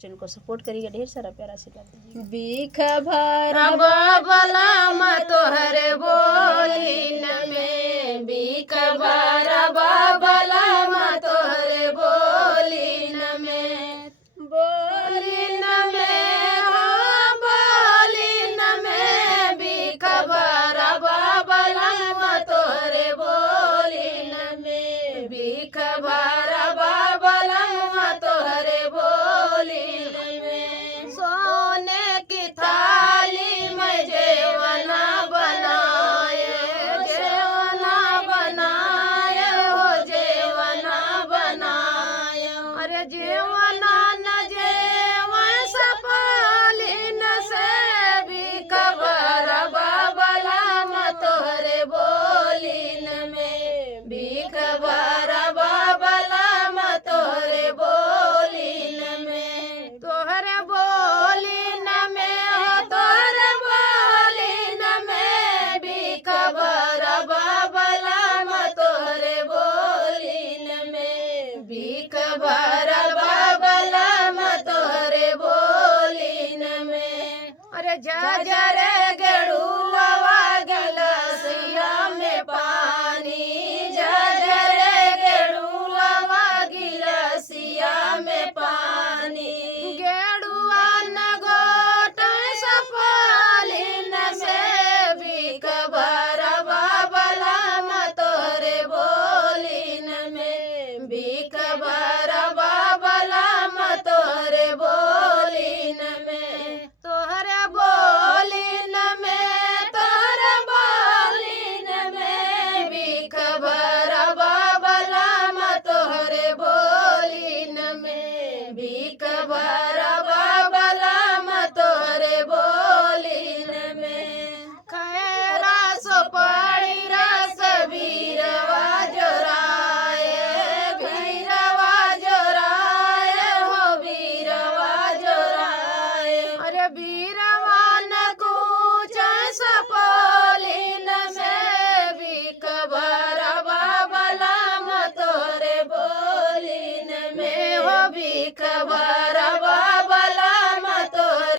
Channel को support करिएगा, ढेर सारा प्यारा आशीर्वाद दीजिएगा। बीख भर बलम तोहरे बोलिन में, बीख भर बलम तोहरे बोलिन में, बोलिन में हो बोलिन में, बीख भर बलम तोहरे बोलिन में, बीख भर बलम तोहरे बोलिन में। सोने की थाली में जेवना बनाए, जेवना बनाए हो जेवना बनाए, अरे जेवना न जेवन सपालिन से भी खबर बलम तोहरे बोलिन में, भी खबर बलम तोहरे बोलिन में, तोहरे बोलिन में हो तोहरे बोलिन में, भी खबर बलम तोहरे बोलिन में, भी खबर बलम तोहरे बोलिन में। अरे जरे गेड़ुआ गिलसिया में पानी, जरे गेड़ुआ गिलसिया में पानी, गेड़ुआ न गोट सपालिन से भी खबर बलम तोहरे बोलिन में, भी खबर बलम तोहरे बोलिन में, तोहरे बोलिन में, तोहरे बोलिन में, भी खबर बलम तोहरे बोलिन में, भी खबर बलम तोहरे बोलिन में। खैरा सुपारी रस भीरवा जोराए, भीरवा जोराए हो भीरवा जोराए, अरे भीरवा न कूच सपोलिन में, भी खबर बलम तोहरे बोलिन में हो भी खबर